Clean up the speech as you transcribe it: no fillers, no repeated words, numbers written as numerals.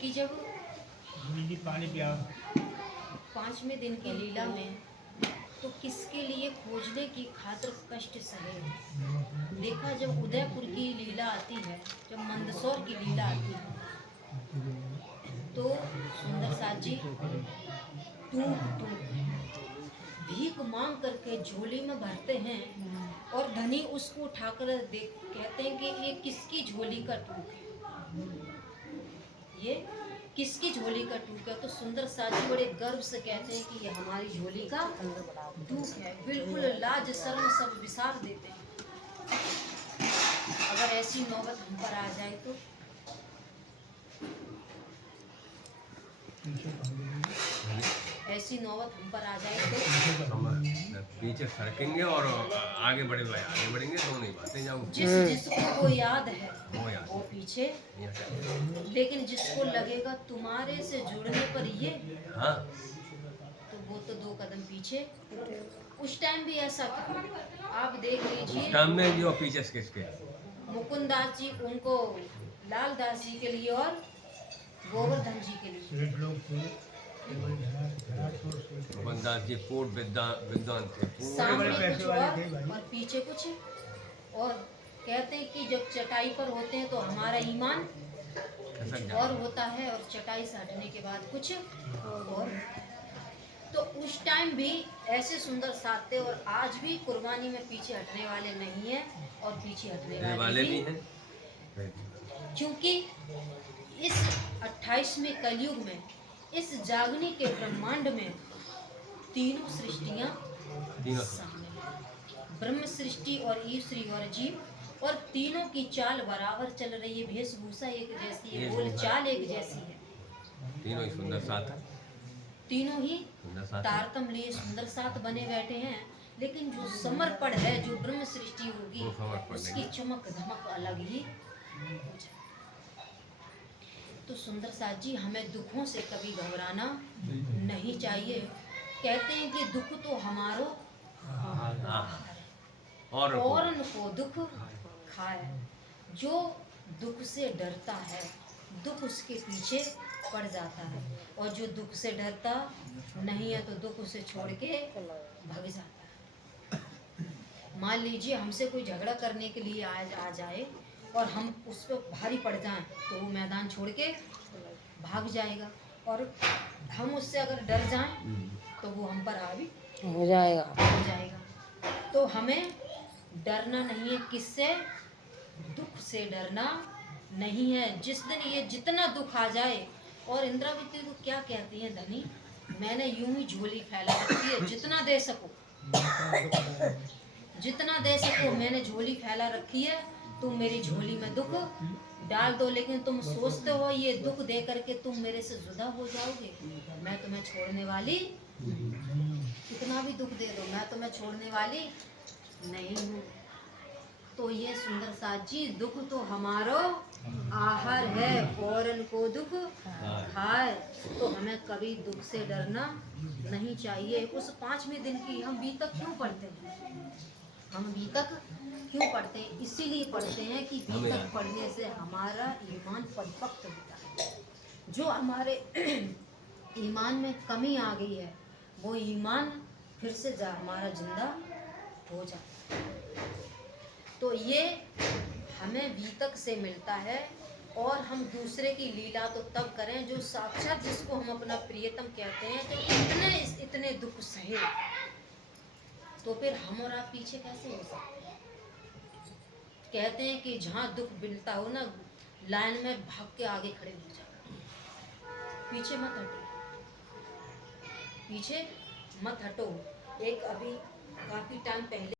कि जब पानी पिया 5वें दिन की लीला में तो किसके लिए खोजने की खातिर कष्ट सहे। देखा जब उदयपुर की लीला आती है, जब मंदसौर की लीला आती है, तो सुंदर साथ जी टूट टूट भीख मांग करके झोली में भरते हैं और धनी उसको उठाकर देख कहते हैं कि ये किसकी झोली का टूक है, ये किसकी झोली का टूक है। तो सुंदर साजी बड़े गर्व से कहते हैं कि ये हमारी झोली का टूक है। बिल्कुल लाज शर्म सब विसार देते हैं। अगर ऐसी नौबत हम पर आ जाए तो ऐसी नौबत हम पर आ जाए तो हम पीछे सरकेंगे और आगे बढ़ेंगे तो नहीं बातें जाऊंगी। जिस जिसको वो याद है वो पीछे, लेकिन जिसको लगेगा तुम्हारे से जुड़ने पर ये हाँ, तो वो तो 2 कदम पीछे। उस टाइम भी ऐसा था, आप देख लीजिए। उस टाइम में जो पीछे किसके मुकुंद दास जी उनको लाल दास जी के लिए और गोवर्धन जी के लिए मुकुंद दास जी पूर्ण विद्वान थे, सामने कुछ और पीछे कुछ और। कहते हैं कि जब चटाई पर होते हैं तो हमारा ईमान और होता है और चटाई से हटने के बाद कुछ और। तो उस टाइम भी ऐसे सुंदर साथ थे और आज भी कुर्बानी में पीछे हटने वाले नहीं हैं और पीछे हटने वाले भी हैं, क्योंकि इस 28वें कलयुग में इस जागने के ब्रह्मांड में तीनों सृष्टियां सामने हैं। ब्रह्म सृष्टि और ईश्वरी और जीव, और तीनों की चाल बराबर चल रही है। वेशभूषा एक जैसी है, बोल चाल एक जैसी है, तीनों ही सुंदर साथ है, तीनों ही तारतम्य लिए सुंदर साथ बने बैठे हैं। लेकिन जो समर्पण है, जो ब्रह्म सृष्टि होगी, उसकी चमक धमक अलग ही हो जाए। तो सुंदर साथ जी हमें दुखों से कभी घबराना नहीं चाहिए। कहते हैं कि दुख तो हमारो और को दुख खाए। जो दुख से डरता है दुख उसके पीछे पड़ जाता है, और जो दुख से डरता नहीं है तो दुख उसे छोड़ के भाग जाता है। मान लीजिए हमसे कोई झगड़ा करने के लिए आ जाए और हम उस पर भारी पड़ जाएं तो वो मैदान छोड़ के भाग जाएगा, और हम उससे अगर डर जाएं तो वो हम पर हावी हो जाएगा। तो हमें डरना नहीं है। किससे? दुख से डरना नहीं है। जिस दिन ये जितना दुख आ जाए, और इंद्रावती तो क्या कहती है, धनी मैंने यूं ही झोली फैला रखी है, जितना दे सको जितना दे सको मैंने झोली फैला रखी है, तुम मेरी झोली में दुख डाल दो। लेकिन तुम सोचते हो ये दुख दे करके तुम मेरे से जुदा हो जाओगे, मैं तुम्हें छोड़ने वाली, कितना भी दुख दे दो मैं तुम्हें छोड़ने वाली नहीं हूँ। तो ये सुंदर साथ जी दुख तो हमारो आहार है, औरन को दुख खाए। तो हमें कभी दुख से डरना नहीं चाहिए। उस 5वें दिन की हम बीतक क्यों पढ़ते हैं? हम बीतक क्यों पढ़ते हैं? इसीलिए पढ़ते हैं कि बीतक पढ़ने से हमारा ईमान परिपक्व होता है। जो हमारे ईमान में कमी आ गई है वो ईमान फिर से हमारा जिंदा हो जाता है। तो ये हमें बीतक से मिलता है, और हम दूसरे की लीला तो तब करें जो साक्षात जिसको हम अपना प्रियतम कहते हैं, तो इतने दुख सहे, तो फिर हम और आप पीछे कैसे हो सकते हैं? कहते हैं कि जहाँ दुख मिलता हो ना, लाइन में भाग के आगे खड़े हो जाओ, पीछे मत हटो, पीछे मत हटो। एक अभी काफी टाइम पहले